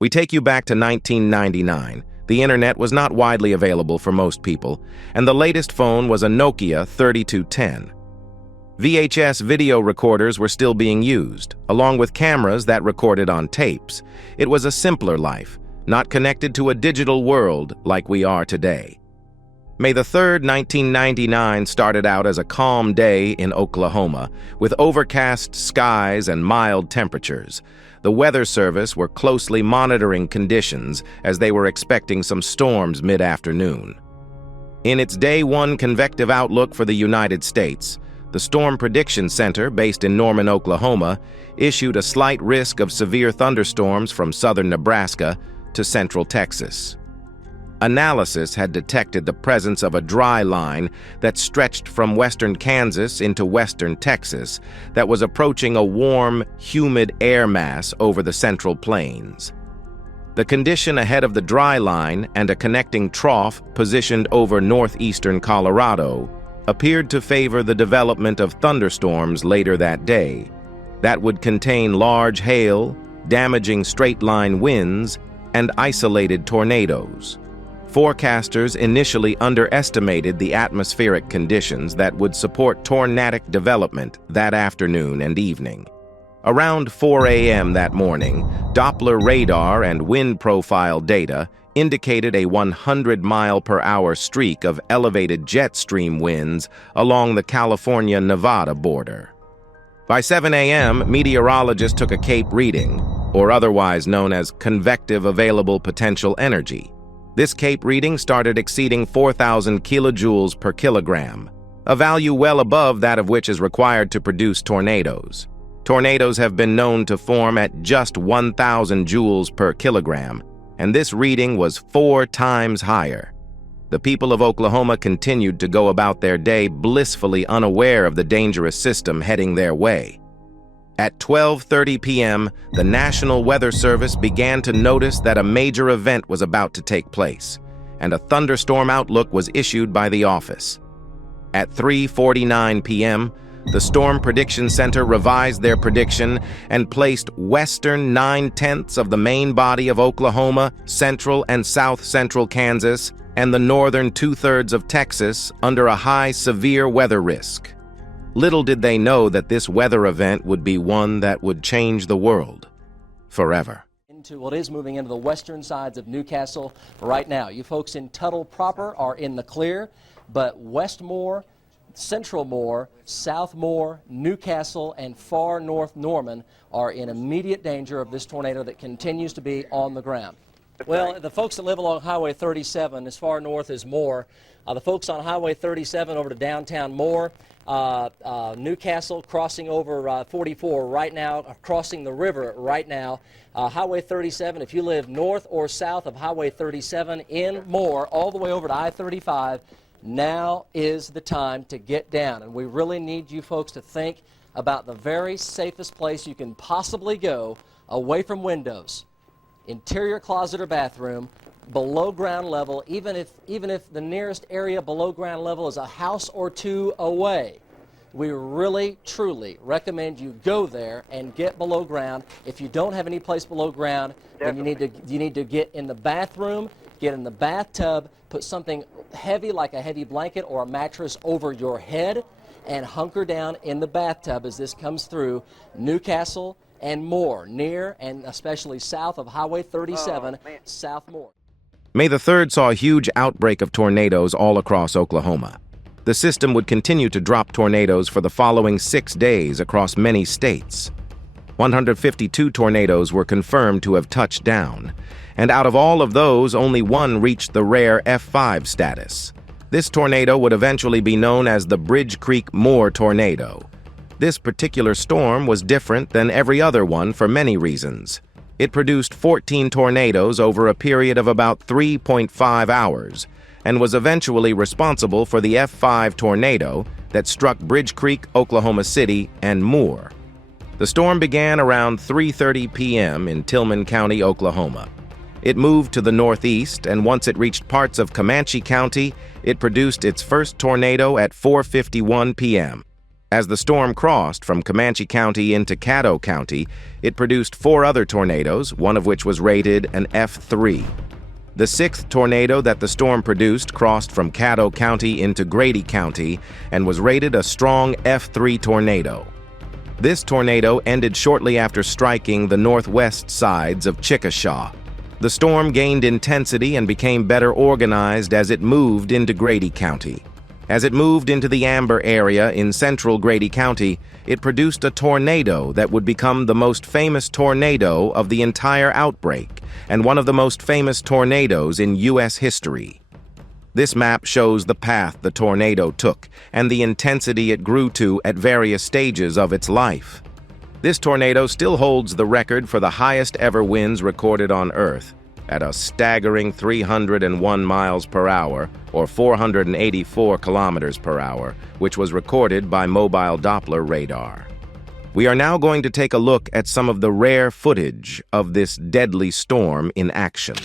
We take you back to 1999. The internet was not widely available for most people, and the latest phone was a Nokia 3210. VHS video recorders were still being used, along with cameras that recorded on tapes. It was a simpler life, not connected to a digital world like we are today. May the 3rd, 1999 started out as a calm day in Oklahoma, with overcast skies and mild temperatures. The Weather Service were closely monitoring conditions as they were expecting some storms mid-afternoon. In its Day 1 convective outlook for the United States, the Storm Prediction Center, based in Norman, Oklahoma, issued a slight risk of severe thunderstorms from southern Nebraska to central Texas. Analysis had detected the presence of a dry line that stretched from western Kansas into western Texas that was approaching a warm, humid air mass over the Central Plains. The condition ahead of the dry line and a connecting trough positioned over northeastern Colorado appeared to favor the development of thunderstorms later that day that would contain large hail, damaging straight-line winds, and isolated tornadoes. Forecasters initially underestimated the atmospheric conditions that would support tornadic development that afternoon and evening. Around 4 a.m. that morning, Doppler radar and wind profile data indicated a 100-mile-per-hour streak of elevated jet stream winds along the California-Nevada border. By 7 a.m., meteorologists took a CAPE reading, or otherwise known as convective available potential energy. This CAPE reading started exceeding 4,000 kilojoules per kilogram, a value well above that of which is required to produce tornadoes. Tornadoes have been known to form at just 1,000 joules per kilogram, and this reading was 4 times higher. The people of Oklahoma continued to go about their day blissfully unaware of the dangerous system heading their way. At 12:30 p.m., the National Weather Service began to notice that a major event was about to take place, and a thunderstorm outlook was issued by the office. At 3:49 p.m., the Storm Prediction Center revised their prediction and placed western 9/10 of the main body of Oklahoma, central and south-central Kansas, and the northern 2/3 of Texas under a high severe weather risk. Little did they know that this weather event would be one that would change the world forever. It is moving into the western sides of Newcastle right now. You folks in Tuttle proper are in the clear, but Westmore, Central Moore, South Moore, Newcastle, and far north Norman are in immediate danger of this tornado that continues to be on the ground. Well, the folks that live along Highway 37, as far north as Moore, the folks on Highway 37 over to downtown Moore, Newcastle crossing over 44 right now, crossing the river right now. Highway 37, if you live north or south of Highway 37 in Moore, all the way over to I-35, now is the time to get down. And we really need you folks to think about the very safest place you can possibly go away from windows. Interior closet or bathroom, below ground level, even if the nearest area below ground level is a house or two away. We really, truly recommend you go there and get below ground. If you don't have any place below ground, then you need to get in the bathroom, get in the bathtub, put something heavy like a heavy blanket or a mattress over your head, and hunker down in the bathtub as this comes through Newcastle and Moore, near and especially south of Highway 37, South Moore. May the 3rd saw a huge outbreak of tornadoes all across Oklahoma. The system would continue to drop tornadoes for the following 6 days across many states. 152 tornadoes were confirmed to have touched down, and out of all of those, only one reached the rare F5 status. This tornado would eventually be known as the Bridge Creek Moore tornado. This particular storm was different than every other one for many reasons. It produced 14 tornadoes over a period of about 3.5 hours and was eventually responsible for the F5 tornado that struck Bridge Creek, Oklahoma City, and Moore. The storm began around 3:30 p.m. in Tillman County, Oklahoma. It moved to the northeast, and once it reached parts of Comanche County, it produced its first tornado at 4:51 p.m. As the storm crossed from Comanche County into Caddo County, it produced 4 other tornadoes, one of which was rated an F3. The 6th tornado that the storm produced crossed from Caddo County into Grady County and was rated a strong F3 tornado. This tornado ended shortly after striking the northwest sides of Chickasha. The storm gained intensity and became better organized as it moved into Grady County. As it moved into the Amber area in central Grady County, it produced a tornado that would become the most famous tornado of the entire outbreak and one of the most famous tornadoes in U.S. history. This map shows the path the tornado took and the intensity it grew to at various stages of its life. This tornado still holds the record for the highest ever winds recorded on Earth, at a staggering 301 miles per hour, or 484 kilometers per hour, which was recorded by mobile Doppler radar. We are now going to take a look at some of the rare footage of this deadly storm in action.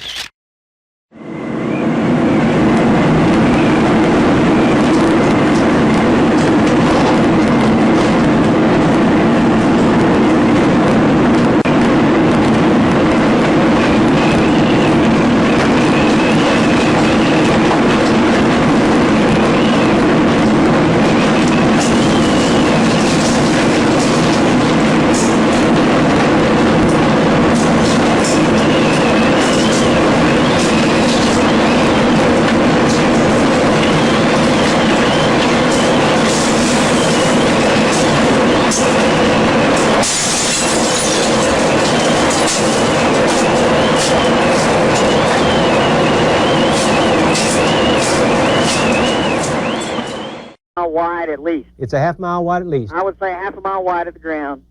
Wide at least. It's a half-mile wide at least. I would say half a mile wide at the ground.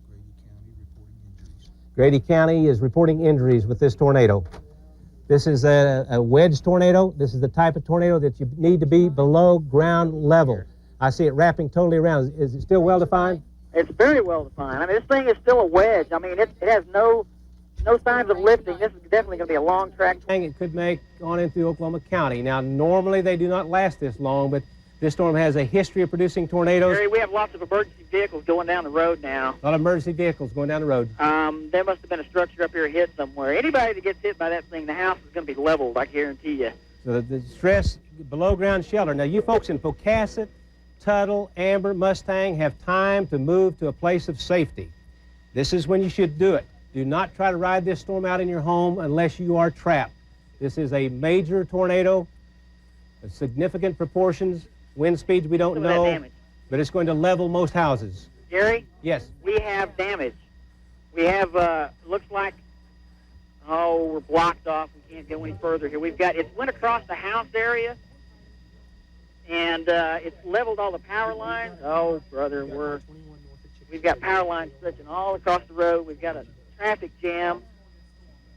Grady County is reporting injuries with this tornado. This is a wedge tornado. This is the type of tornado that you need to be below ground level. I see it wrapping totally around. Is it still well-defined? It's very well defined. I mean, this thing is still a wedge. I mean, it has no signs of lifting. This is definitely going to be a long track. It could make on into Oklahoma County. Now, normally they do not last this long, but this storm has a history of producing tornadoes. Gary, we have lots of emergency vehicles going down the road now. A lot of emergency vehicles going down the road. There must have been a structure up here hit somewhere. Anybody that gets hit by that thing, the house is going to be leveled, I guarantee you. So the stress below ground shelter. Now, you folks in Pocasset, Tuttle, Amber, Mustang have time to move to a place of safety. This is when you should do it. Do not try to ride this storm out in your home unless you are trapped. This is a major tornado of significant proportions. Wind speeds we don't know, but it's going to level most houses. Gary? Yes. We have damage. We have, looks like, we're blocked off. We can't go any further here. It went across the house area, and it's leveled all the power lines. Oh, brother, we've got power lines stretching all across the road. We've got a traffic jam.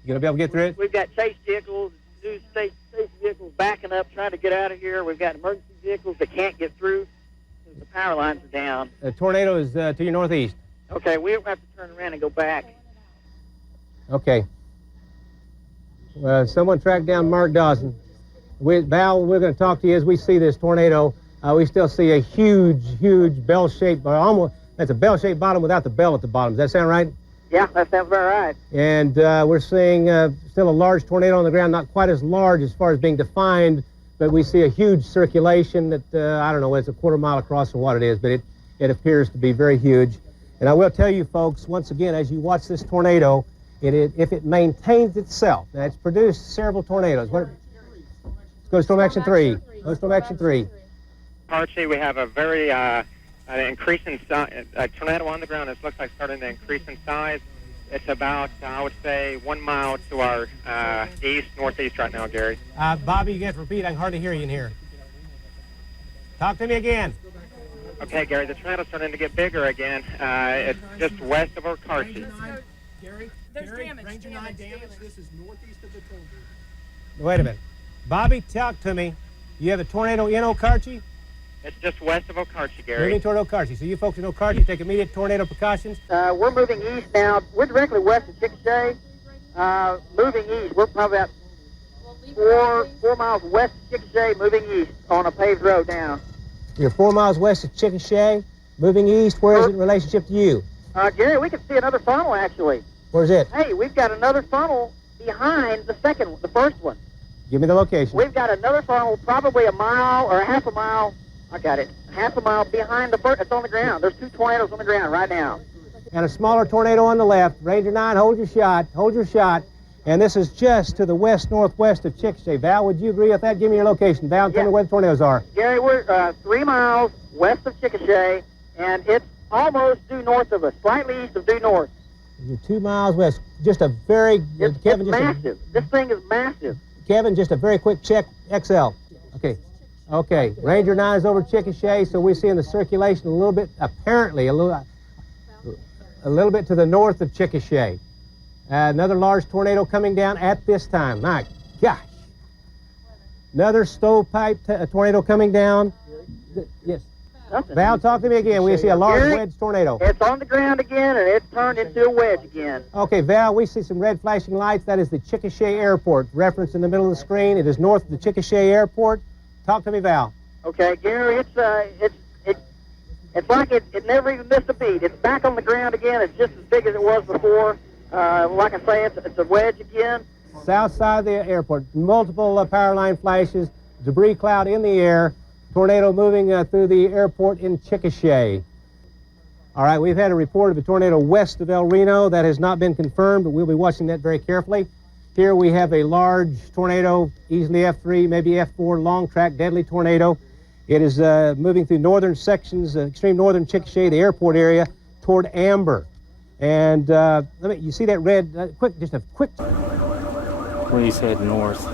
You going to be able to get through it? We've got chase vehicles, new state vehicles backing up, trying to get out of here. We've got emergency vehicles that can't get through because the power lines are down. The tornado is to your northeast. Okay, we'll have to turn around and go back. Okay. Someone tracked down Mark Dawson. Val, we're going to talk to you as we see this tornado. We still see a huge bell-shaped, that's a bell-shaped bottom without the bell at the bottom. Does that sound right? Yeah, that sounds very right. And we're seeing still a large tornado on the ground, not quite as large as far as being defined, but we see a huge circulation that, I don't know, it's a quarter mile across or what it is, but it appears to be very huge. And I will tell you folks, once again, as you watch this tornado, if it maintains itself, now it's produced several tornadoes. Let's go to Storm Action 3. Go to Storm Action 3. Archie, we have a very increasing tornado on the ground. It looks like starting to increase in size. It's about, I would say, 1 mile to our northeast right now, Gary. Bobby, you have to repeat. I can hardly hear you in here. Talk to me again. Okay, Gary, the tornado's starting to get bigger again. It's just west of Okarche. Gary, range of 9 damage. This is northeast of the tornado. Wait a minute. Bobby, talk to me. You have a tornado in Okarche? It's just west of Okarche, Gary. Moving toward Okarche. So you folks in Okarche take immediate tornado precautions? We're moving east now. We're directly west of Chickasha. Moving east. We're probably about 4 miles west of Chickasha, moving east on a paved road now. You're 4 miles west of Chickasha. Moving east, where is it in relationship to you? Gary, we can see another funnel, actually. Where's it? Hey, we've got another funnel behind the first one. Give me the location. We've got another funnel probably a mile or a half a mile. I got it. Half a mile behind the first. It's on the ground. There's 2 tornadoes on the ground right now. And a smaller tornado on the left. Ranger 9, hold your shot. Hold your shot. And this is just to the west-northwest of Chickasha. Val, would you agree with that? Give me your location. Val, tell me where the tornadoes are. Gary, we're 3 miles west of Chickasha, and it's almost due north of us, slightly east of due north. You're 2 miles west. Just a very... It's massive. This thing is massive. Kevin, just a very quick check. XL. Okay. Okay. Ranger 9 is over Chickasha, so we're seeing the circulation a little bit, apparently, a little bit to the north of Chickasha. Another large tornado coming down at this time. My gosh. Another stovepipe tornado coming down. Yes. Nothing. Val, talk to me again. We see a large wedge tornado. It's on the ground again, and it's turned into a wedge again. Okay, Val, we see some red flashing lights. That is the Chickasha Airport, reference in the middle of the screen. It is north of the Chickasha Airport. Talk to me, Val. Okay, Gary, it's like it never even missed a beat. It's back on the ground again. It's just as big as it was before. Like I say, it's a wedge again. South side of the airport, multiple power line flashes, debris cloud in the air, tornado moving through the airport in Chickasha. All right, we've had a report of a tornado west of El Reno. That has not been confirmed, but we'll be watching that very carefully. Here we have a large tornado, easily F3, maybe F4, long track, deadly tornado. It is moving through northern sections, extreme northern Chickasha, the airport area, toward Amber. And you see that red, just a quick. Please head north.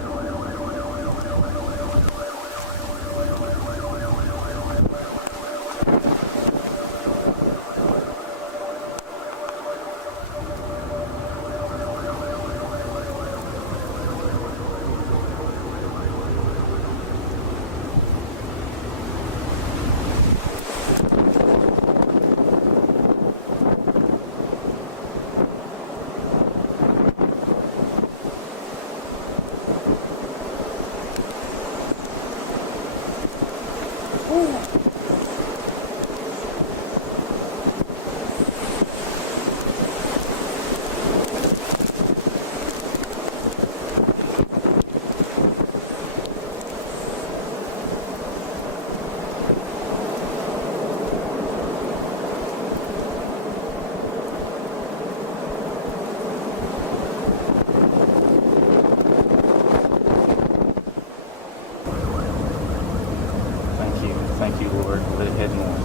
Thank you, Lord. Let it head north.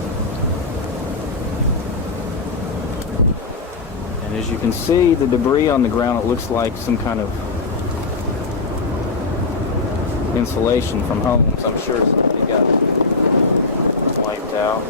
And as you can see, the debris on the ground, it looks like some kind of insulation from homes. I'm sure somebody got wiped out.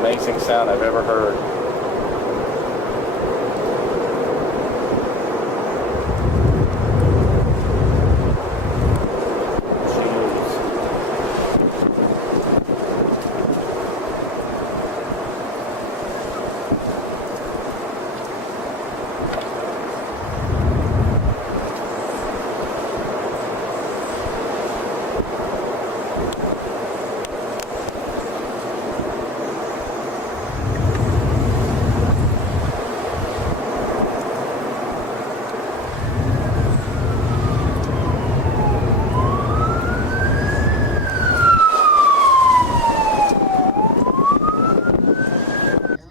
Amazing sound I've ever heard.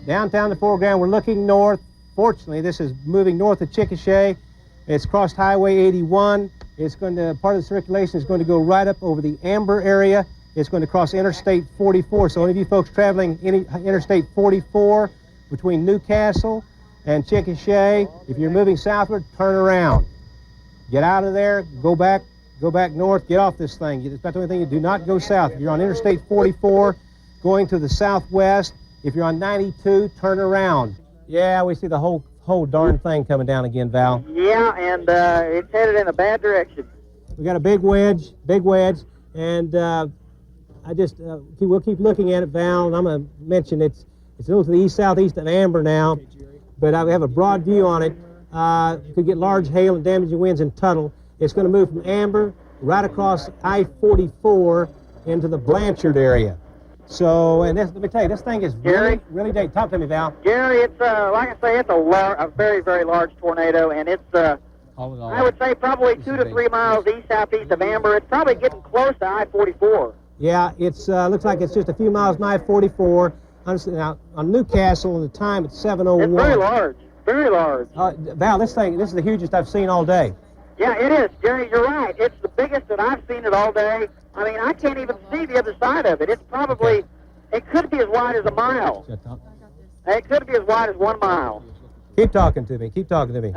Downtown the foreground, we're looking north. Fortunately, this is moving north of Chickasha. It's crossed Highway 81. It's going to, part of the circulation is going to go right up over the Amber area. It's going to cross Interstate 44. So any of you folks traveling Interstate 44 between Newcastle and Chickasha, if you're moving southward, turn around. Get out of there, go back north, get off this thing. It's not the only thing. You do not go south. If you're on Interstate 44 going to the southwest, If you're on 92, turn around. Yeah, we see the whole darn thing coming down again, Val. Yeah, and it's headed in a bad direction. We got a big wedge, and we'll keep looking at it, Val, and I'm going to mention it's a little to the east-southeast of Amber now, but I have a broad view on it. Could get large hail and damaging winds in Tuttle. It's going to move from Amber right across I-44 into the Blanchard area. So, and let me tell you, this thing is really dangerous. Talk to me, Val. Gary, it's like I say, it's a very, very large tornado, and it's I would say probably 2 to 3 miles east-southeast of Amber. It's probably getting close to I-44. Yeah, it's looks like it's just a few miles from I-44. Now, on Newcastle, the time it's 7:01. It's very large, very large. Val, this is the hugest I've seen all day. Yeah, it is, Jerry. You're right. It's the biggest that I've seen it all day. I mean, I can't even see the other side of it. It's probably, it could be as wide as a mile. It could be as wide as 1 mile. Keep talking to me. Keep talking to me.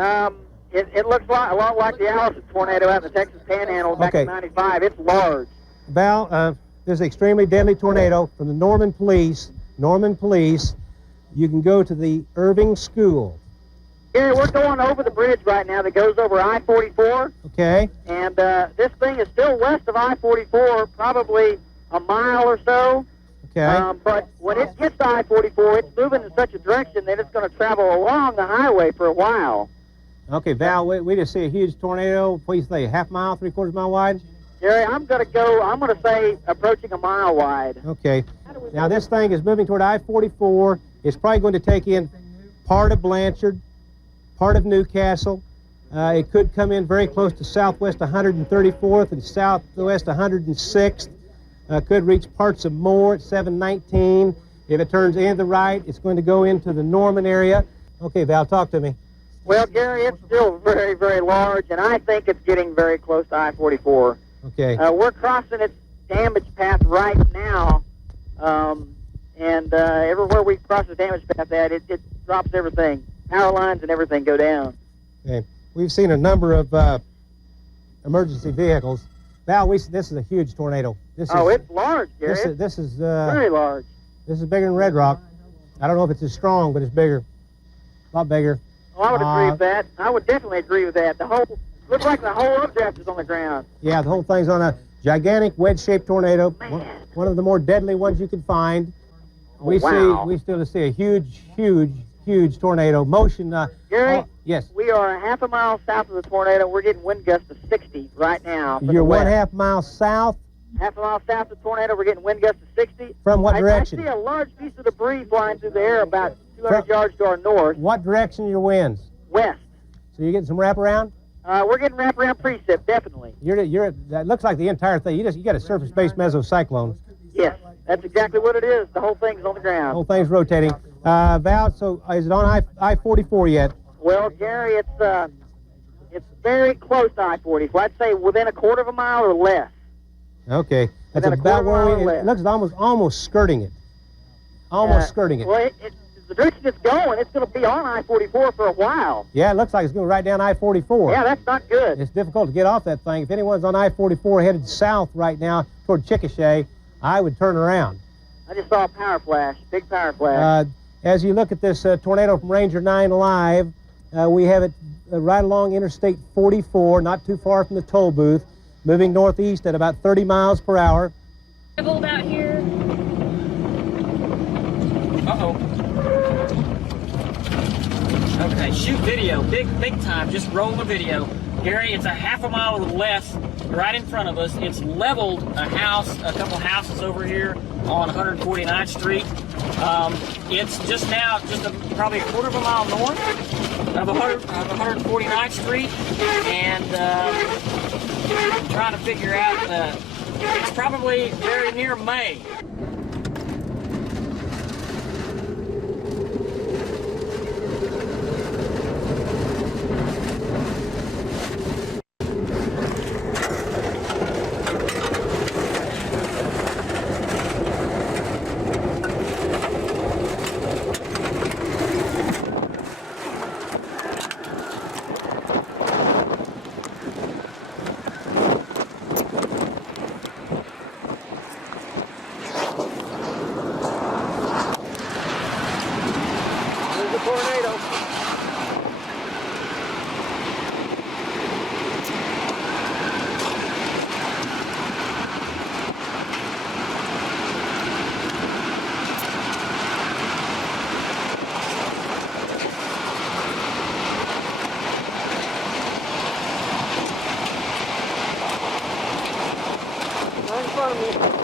It looks a lot like the Allison tornado out in the Texas Panhandle back in '95. It's large. Val, there's an extremely deadly tornado from the Norman Police. You can go to the Irving School. Gary, we're going over the bridge right now that goes over I-44. Okay. And this thing is still west of I-44, probably a mile or so. Okay. But when it gets to I-44, it's moving in such a direction that it's going to travel along the highway for a while. Okay, Val, we just see a huge tornado. Please say half mile, 3/4 mile wide? Gary, I'm going to say approaching a mile wide. Okay. Now, this thing is moving toward I-44. It's probably going to take in part of Blanchard, part of Newcastle. It could come in very close to southwest 134th and southwest 106th. Could reach parts of Moore at 719. If it turns into the right, it's going to go into the Norman area. Okay, Val, talk to me. Well, Gary, it's still very, very large, and I think it's getting very close to I-44. Okay. We're crossing its damage path right now, and everywhere we cross the damage path at, it drops everything. Power lines and everything go down. Okay. We've seen a number of emergency vehicles. Val, this is a huge tornado. It's large, Gary. This is very large. This is bigger than Red Rock. I don't know if it's as strong, but it's bigger. A lot bigger. Oh, I would agree with that. I would definitely agree with that. Looks like the whole updraft is on the ground. Yeah, the whole thing's on a gigantic wedge-shaped tornado. One of the more deadly ones you can find. We still see a huge tornado. Motion. Gary? Yes. We are a half a mile south of the tornado. We're getting wind gusts of 60 right now. You're 1/2 mile south? Half a mile south of the tornado, we're getting wind gusts of 60. From what direction? I see a large piece of debris flying through the air about 200 yards to our north. What direction are your winds? West. So you're getting some wraparound? We're getting wraparound precip, definitely. That looks like the entire thing. You got a surface-based mesocyclone. Yes, that's exactly what it is. The whole thing's on the ground. The whole thing's rotating. Val, so is it on I-44 yet? Well, Gary, it's very close to I-44. I'd say within a 1/4 mile or less. Okay, that's about where it looks almost skirting it. Almost skirting it. Well, the direction it's going, it's going to be on I-44 for a while. Yeah, it looks like it's going right down I-44. Yeah, that's not good. It's difficult to get off that thing. If anyone's on I-44 headed south right now toward Chickasha, I would turn around. I just saw a power flash, big power flash. As you look at this tornado from Ranger 9 Live, we have it right along Interstate 44, not too far from the toll booth, moving northeast at about 30 miles per hour. Out here. Uh-oh. Okay, shoot video, big time, just roll the video. Gary, it's a half a mile to the left, right in front of us. It's leveled a couple houses over here on 149th Street. It's just now, probably a 1/4 mile north of 149th Street, and I'm trying to figure out, it's probably very near May. tornado. Right in front of me.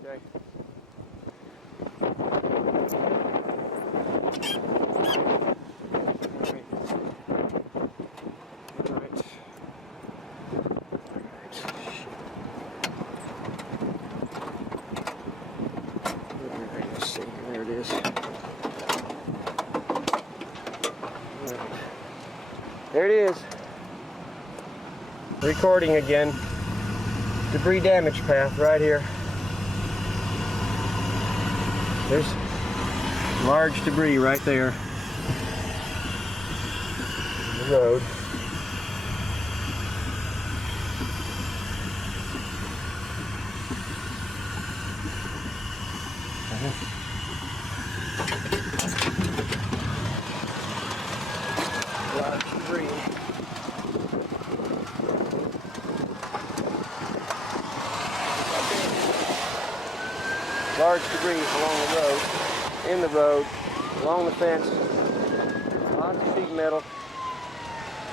Okay. Let's see, there it is. There it is. Recording again. Debris damage path right here. There's large debris right there. The road. Large debris. Large debris along the road, in the road, along the fence, on the sheet metal,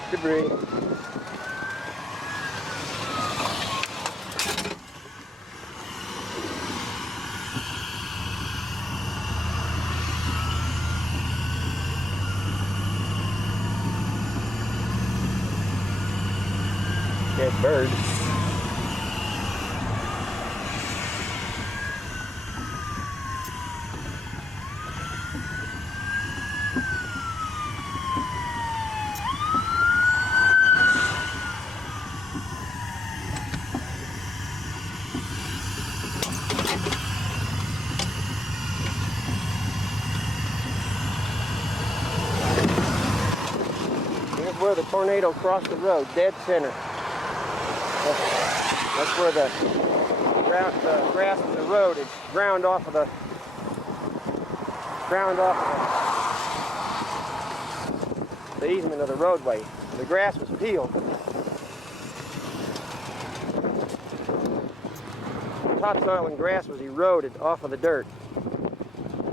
debris. Dead bird. Here's where the tornado crossed the road, dead center. That's where the grass in the road is ground off of the easement of the roadway. The grass was peeled. The topsoil and grass was eroded off of the dirt.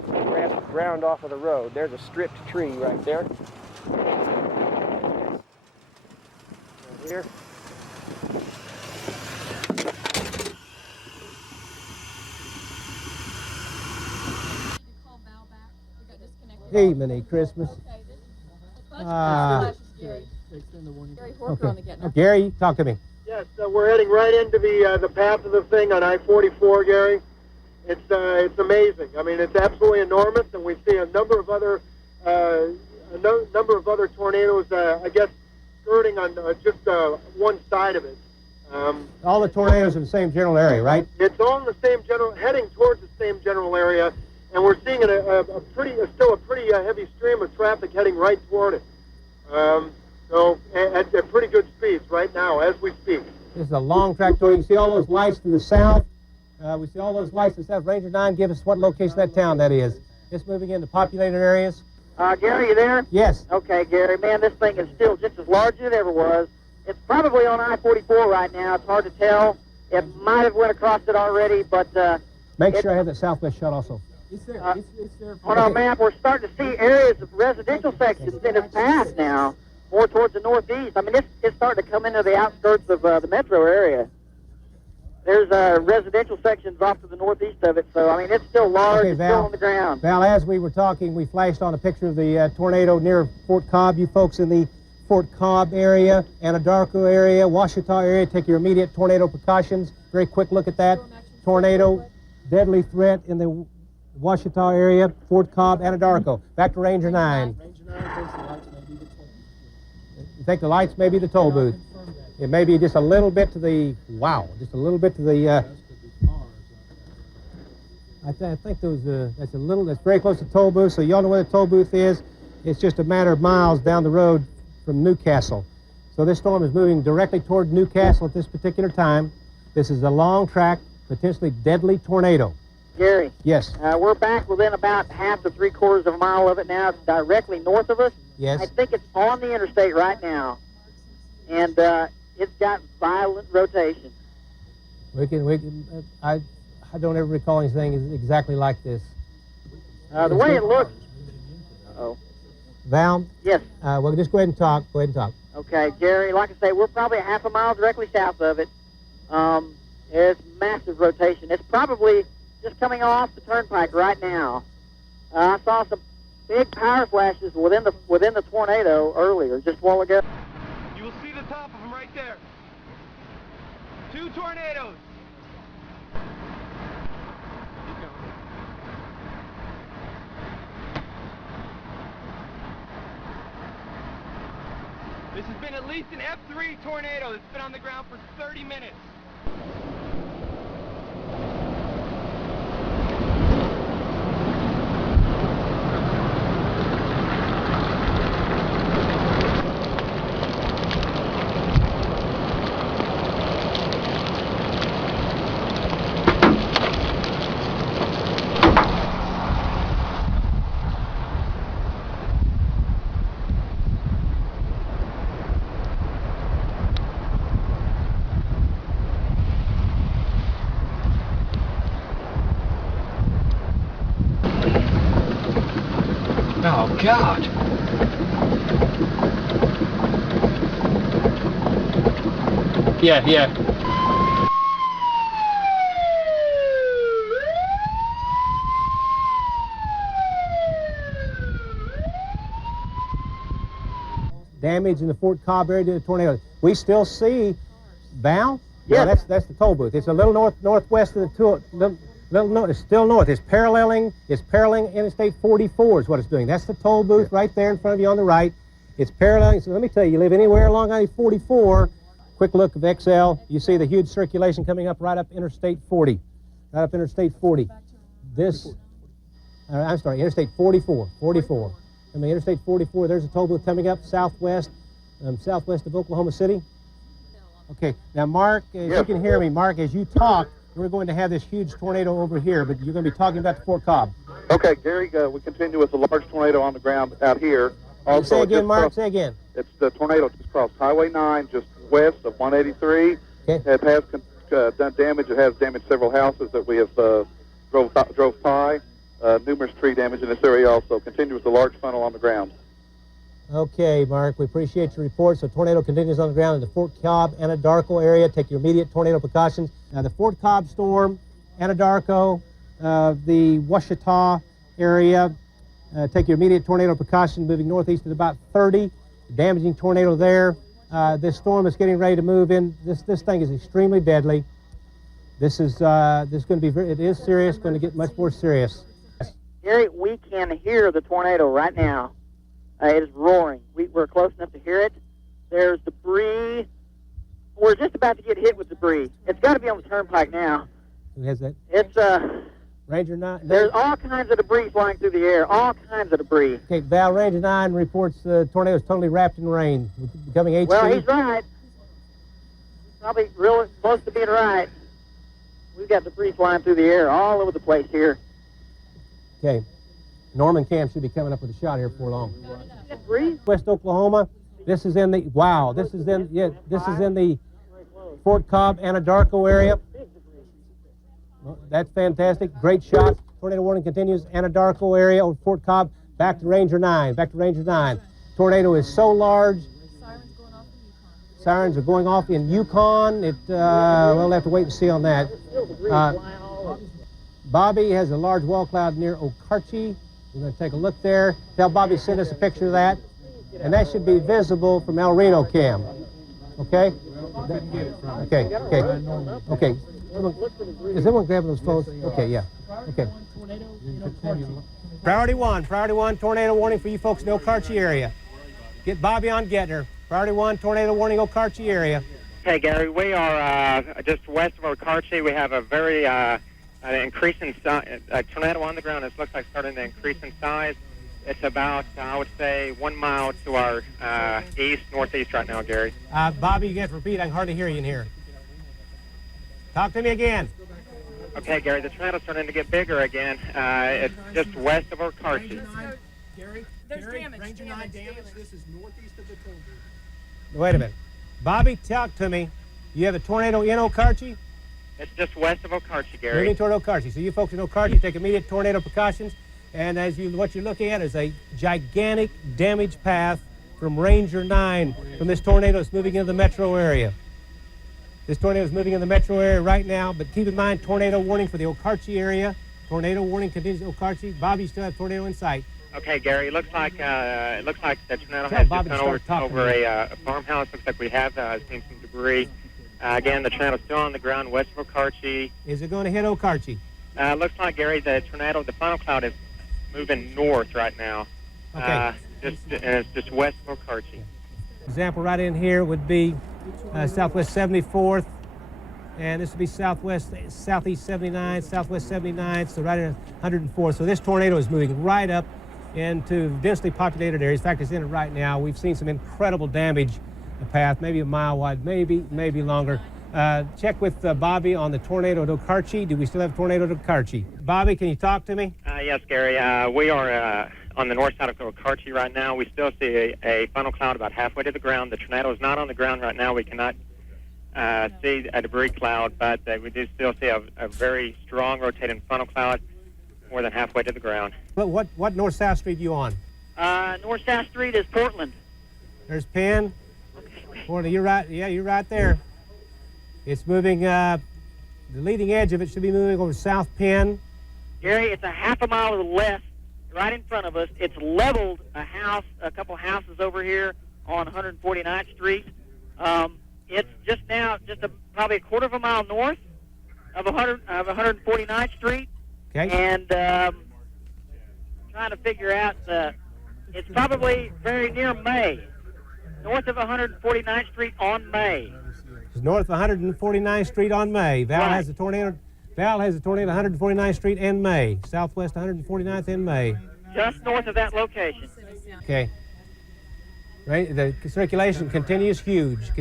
The grass was ground off of the road. There's a stripped tree right there. Right here. Hey, Merry Christmas. Gary Okay. Oh, Gary, talk to me. Yes, we're heading right into the path of the thing on I-44, Gary. It's amazing. I mean, it's absolutely enormous, and we see a number of other tornadoes. I guess skirting on just one side of it. All the tornadoes in the same general area, right? It's all in the same general, heading towards the same general area, and we're seeing still a pretty heavy stream of traffic heading right toward it. So at pretty good speeds right now as we speak. This is a long track tornado. You see all those lights to the south. We see all those lights to the south. Ranger 9, give us what location that town that is. It's moving into populated areas. Gary, you there? Yes. Okay, Gary. Man, this thing is still just as large as it ever was. It's probably on I-44 right now. It's hard to tell. It might have went across it already, but... Make sure I have that southwest shot also. It's there. It's there. On our map, we're starting to see areas of residential sections in its path now, more towards the northeast. I mean, it's starting to come into the outskirts of the metro area. There's residential sections off to the northeast of it, so, I mean, it's still large. It's still on the ground. Val, as we were talking, we flashed on a picture of the tornado near Fort Cobb. You folks in the Fort Cobb area, Anadarko area, Washita area, take your immediate tornado precautions. Very quick look at that. Tornado, deadly threat in the Washita area, Fort Cobb, Anadarko. Back to Ranger 9. Ranger 9 thinks the lights may be the toll booth. You think the lights may be the toll booth? It may be just a little bit to the, just a little bit to the, I think that's very close to toll booth, so y'all know where the toll booth is. It's just a matter of miles down the road from Newcastle. So this storm is moving directly toward Newcastle at this particular time. This is a long track, potentially deadly tornado. Gary. Yes. We're back within about half to 3/4 of a mile of it now. It's directly north of us. Yes. I think it's on the interstate right now. And it's got violent rotation. I don't ever recall anything exactly like this. The way it looks. Uh-oh. Val? Yes. Well, just go ahead and talk. Okay, Gary, like I say, we're probably a half a mile directly south of it. It's massive rotation. It's probably just coming off the turnpike right now. I saw some big power flashes within the tornado earlier, just a while ago. You will see the top of them right there. 2 tornadoes. This has been at least an F3 tornado that's been on the ground for 30 minutes. Oh, God. Yeah. Damage in the Fort Cobb area due to tornado. We still see, Val? Yeah. No, that's the toll booth. It's a little northwest of the it's still north. It's paralleling Interstate 44 is what it's doing. That's the toll booth right there in front of you on the right. It's paralleling. So let me tell you, you live anywhere along I-44, quick look of XL, you see the huge circulation coming up right up Interstate 40. Right up Interstate 40. Interstate 44. I mean, Interstate 44, there's a toll booth coming up southwest of Oklahoma City. Okay, now Mark, you can hear me. Mark, as you talk, we're going to have this huge tornado over here, but you're going to be talking about the Fort Cobb. Okay, Gary, we continue with the large tornado on the ground out here. Also, say again, Mark, say again. It's the tornado just crossed Highway 9, just west of 183. Okay. It has done damage. It has damaged several houses that we have drove by. Numerous tree damage in this area also. Continue with the large funnel on the ground. Okay, Mark, we appreciate your report. So tornado continues on the ground in the Fort Cobb, Anadarko area. Take your immediate tornado precautions. The Fort Cobb storm, Anadarko, the Washita area. Take your immediate tornado precautions, moving northeast at about 30. Damaging tornado there. This storm is getting ready to move in. This thing is extremely deadly. This is going to be it is serious. Going to get much more serious. Gary, we can hear the tornado right now. It is roaring. We're close enough to hear it. There's debris we're just about to get hit with debris. It's got to be on the turnpike now. Who has that? It's Ranger 9? there's all kinds of debris flying through the air, all kinds of debris. Okay, Val, Ranger 9 reports the tornado is totally wrapped in rain, becoming HC. Well, he's right. Probably real close to being right. We've got debris flying through the air all over the place here. Okay. Norman Cam should be coming up with a shot here before long. Debris? West Oklahoma. This is in the this is in the Fort Cobb Anadarko area. Well, that's fantastic. Great shot. Tornado warning continues. Anadarko area of Fort Cobb. Back to Ranger 9. Back to Ranger 9. Tornado is so large. Sirens are going off in Yukon. We'll have to wait and see on that. Bobby has a large wall cloud near Okarche. We're going to take a look there. Tell Bobby to send us a picture of that. And that should be visible from El Reno Cam. Okay? Okay. Is everyone grabbing those phones? Okay, yeah. Okay. Priority one, tornado warning for you folks in the Okarche area. Get Bobby on Gettner. Priority 1, tornado warning, Okarche area. Hey, Gary, we are just west of Okarche. We have a very increasing tornado on the ground. It looks like starting to increase in size. It's about, I would say, 1 mile to our northeast right now, Gary. Bobby, you have to repeat. I can hardly hear you in here. Talk to me again. Okay, Gary, the tornado's starting to get bigger again. It's just west of Okarche. Gary, Ranger 9 damage. This is northeast of the Tundra. Wait a minute. Bobby, talk to me. You have a tornado in Okarche? It's just west of Okarche, Gary. Moving toward Okarche. So you folks in Okarche take immediate tornado precautions. And what you're looking at is a gigantic damage path from Ranger 9 from this tornado that's moving into the metro area. This tornado is moving in the metro area right now, but keep in mind, tornado warning for the Okarche area. Tornado warning continues in Okarche. Bobby, you still have tornado in sight. Okay, Gary. It looks like the tornado has just gone over a farmhouse. Looks like we have seen some debris. Again, the tornado's still on the ground west of Okarche. Is it going to hit Okarche? Looks like, Gary, the final cloud is moving north right now. Okay. It's just west of Okarche. Example right in here would be southwest 74th, and this would be southeast 79, southwest 79, so right in 104. So this tornado is moving right up into densely populated areas. In fact, it's in it right now. We've seen some incredible damage path, maybe a mile wide, maybe longer. Check with Bobby on the tornado at Okarche. Do we still have tornado at Okarche? Bobby, can you talk to me? Yes, Gary. We are on the north side of Okarche right now. We still see a funnel cloud about halfway to the ground. The tornado is not on the ground right now. We cannot see a debris cloud, but we do still see a very strong rotating funnel cloud more than halfway to the ground. But what north-south street are you on? North-south street is Portland. There's Penn. Portland, you're right. Yeah, you're right there. It's moving, the leading edge of it should be moving over South Penn. Gary, it's a half a mile to the left, right in front of us. It's leveled a couple houses over here on 149th Street. It's just probably a quarter of a mile north of 149th Street. Okay. And trying to figure out it's probably very near May, north of 149th Street on May. It's north of 149th Street on May. Val has a tornado. Val has a tornado 149th Street and May. Southwest 149th and May. Just north of that location. Okay. Right. The circulation continues huge.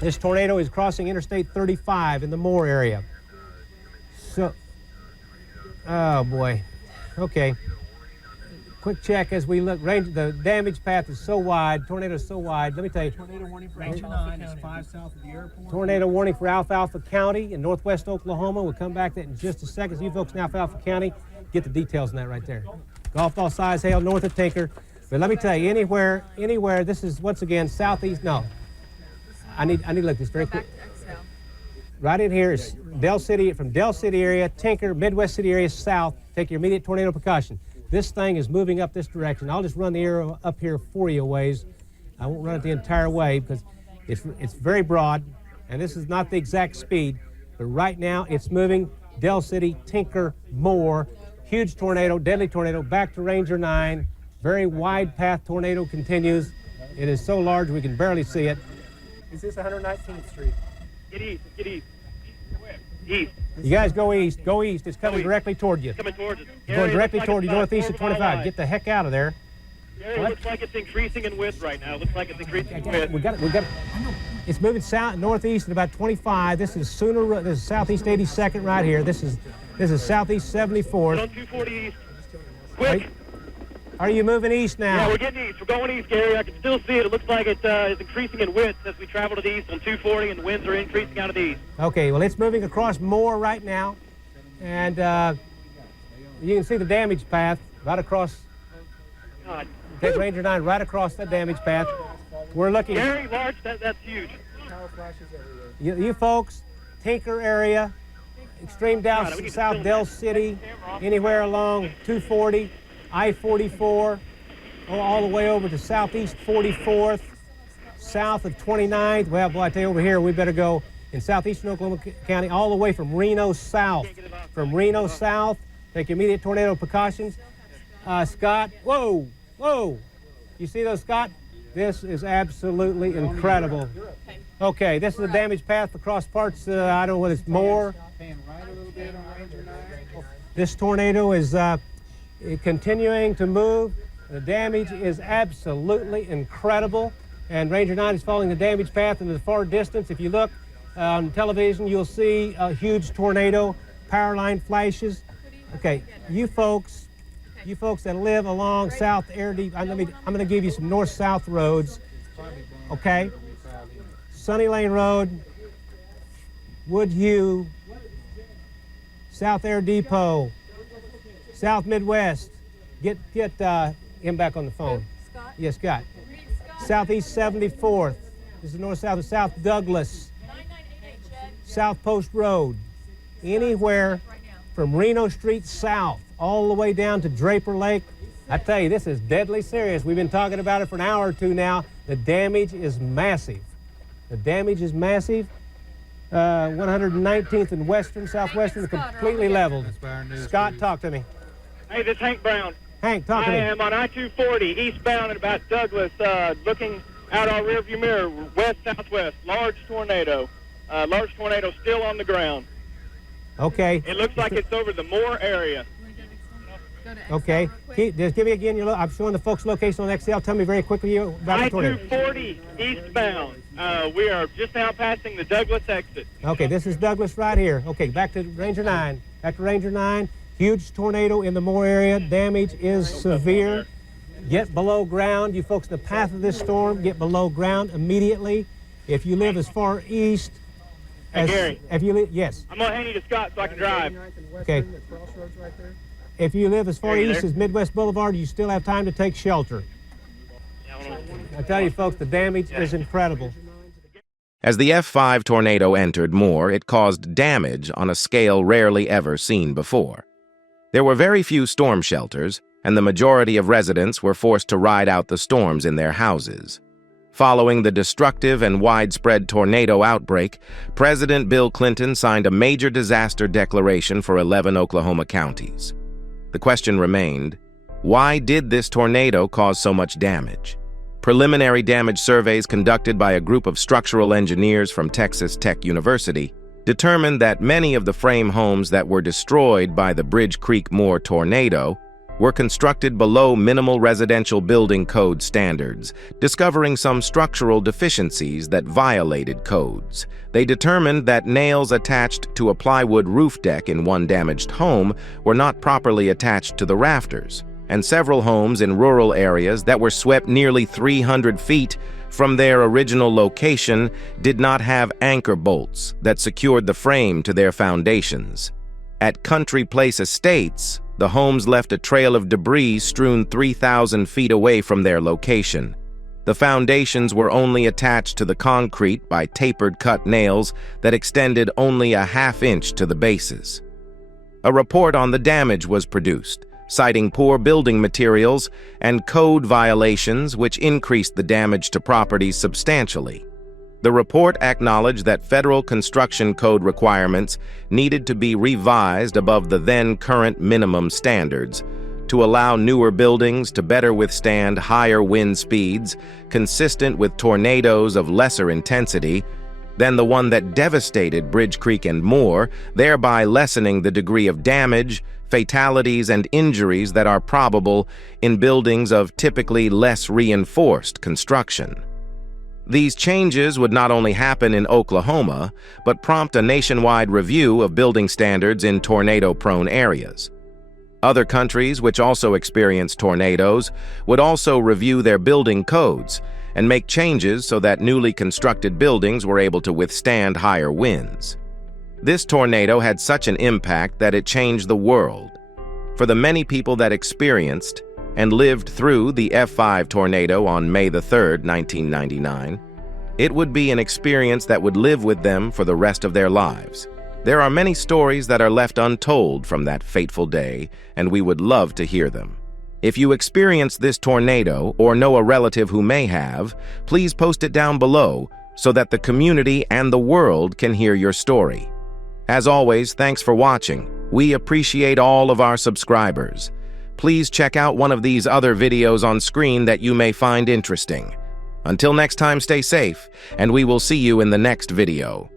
This tornado is crossing Interstate 35 in the Moore area. So, oh boy. Okay. Quick check as we look. The damage path is so wide. Tornado is so wide. Let me tell you. Tornado warning for Ranger 9 is 5 south of the airport. Tornado warning for Alfalfa County in northwest Oklahoma. We'll come back to that in just a second. So you folks in Alfalfa County, get the details on that right there. Golf ball size hail north of Tinker. But let me tell you, anywhere, this is once again southeast. No. I need to look this very quick. Right in here is Del City, from Del City area, Tinker, Midwest City area south. Take your immediate tornado precaution. This thing is moving up this direction. I'll just run the arrow up here for you a ways. I won't run it the entire way because it's very broad, and this is not the exact speed. But right now, it's moving Del City, Tinker, Moore. Huge tornado, deadly tornado, back to Ranger 9. Very wide path tornado continues. It is so large we can barely see it. Is this 119th Street? Get east. Get east. East. You guys go east. Go east. It's coming directly toward you. Coming towards us. It's going directly toward you, northeast of 25. Get the heck out of there. It looks like it's increasing in width right now. Looks like it's increasing in width. We got it. It's moving south, northeast at about 25. This is This is southeast 82nd right here. This is southeast 74th. On 240 east. Quick. Are you moving east now? Yeah, we're getting east. We're going east, Gary. I can still see it. It looks like it is increasing in width as we travel to the east on 240, and the winds are increasing out of the east. Okay, well, it's moving across more right now, and you can see the damage path right across. God. Take Ranger 9 right across that damage path. We're looking. Very large. That's huge. You folks, Tinker area, extreme down south Del City, anywhere along 240, I-44, all the way over to southeast 44th, south of 29th. Well, boy, I tell you, over here, we better go in southeastern Oklahoma County, all the way from Reno south. From Reno south, take immediate tornado precautions. Scott, whoa, whoa. You see those, Scott? This is absolutely incredible. Okay, this is the damage path across parts, I don't know what it's more. This tornado is continuing to move. The damage is absolutely incredible. And Ranger 9 is following the damage path into the far distance. If you look on television, you'll see a huge tornado, power line flashes. Okay, you folks that live along South Air Deep, I'm going to give you some north-south roads, okay? Sunny Lane Road, Woodhue, South Air Depot, South Midwest. Get him back on the phone. Scott? Yes, Scott. Southeast 74th. This is north-south of South Douglas. 998 South Post Road. Anywhere from Reno Street south all the way down to Draper Lake. I tell you, this is deadly serious. We've been talking about it for an hour or two now. The damage is massive. The damage is massive. 119th and Western, Southwestern, completely leveled. Scott, talk to me. Hey, this is Hank Brown. Hank, talk to me. I am on I-240 eastbound at about Douglas, looking out our rearview mirror, west-southwest. Large tornado. Large tornado still on the ground. Okay. It looks like it's over the Moore area. Okay. Just give me again your. I'm showing the folks' location on Excel. Tell me very quickly about the tornado. I-240 eastbound. We are just now passing the Douglas exit. Okay, this is Douglas right here. Okay, back to Ranger 9. Back to Ranger 9. Huge tornado in the Moore area. Damage is severe. Get below ground. You folks in the path of this storm, get below ground immediately. If you live as far east Hey, Gary. If you live, yes. I'm going to hand you to Scott so I can drive. Okay. If you live as far east as Midwest Boulevard, you still have time to take shelter. I tell you, folks, the damage is incredible. As the F5 tornado entered Moore, it caused damage on a scale rarely ever seen before. There were very few storm shelters, and the majority of residents were forced to ride out the storms in their houses. Following the destructive and widespread tornado outbreak, President Bill Clinton signed a major disaster declaration for 11 Oklahoma counties. The question remained, why did this tornado cause so much damage? Preliminary damage surveys conducted by a group of structural engineers from Texas Tech University determined that many of the frame homes that were destroyed by the Bridge Creek Moore tornado were constructed below minimal residential building code standards, discovering some structural deficiencies that violated codes. They determined that nails attached to a plywood roof deck in one damaged home were not properly attached to the rafters, and several homes in rural areas that were swept nearly 300 feet from their original location did not have anchor bolts that secured the frame to their foundations. At Country Place Estates, the homes left a trail of debris strewn 3,000 feet away from their location. The foundations were only attached to the concrete by tapered cut nails that extended only a half-inch to the bases. A report on the damage was produced, citing poor building materials and code violations which increased the damage to properties substantially. The report acknowledged that federal construction code requirements needed to be revised above the then current minimum standards to allow newer buildings to better withstand higher wind speeds, consistent with tornadoes of lesser intensity than the one that devastated Bridge Creek and more, thereby lessening the degree of damage, fatalities, and injuries that are probable in buildings of typically less reinforced construction. These changes would not only happen in Oklahoma, but prompt a nationwide review of building standards in tornado-prone areas. Other countries which also experience tornadoes would also review their building codes and make changes so that newly constructed buildings were able to withstand higher winds. This tornado had such an impact that it changed the world. For the many people that experienced and lived through the F5 tornado on May the 3rd, 1999, it would be an experience that would live with them for the rest of their lives. There are many stories that are left untold from that fateful day, and we would love to hear them. If you experienced this tornado or know a relative who may have, please post it down below so that the community and the world can hear your story. As always, thanks for watching. We appreciate all of our subscribers. Please check out one of these other videos on screen that you may find interesting. Until next time, stay safe, and we will see you in the next video.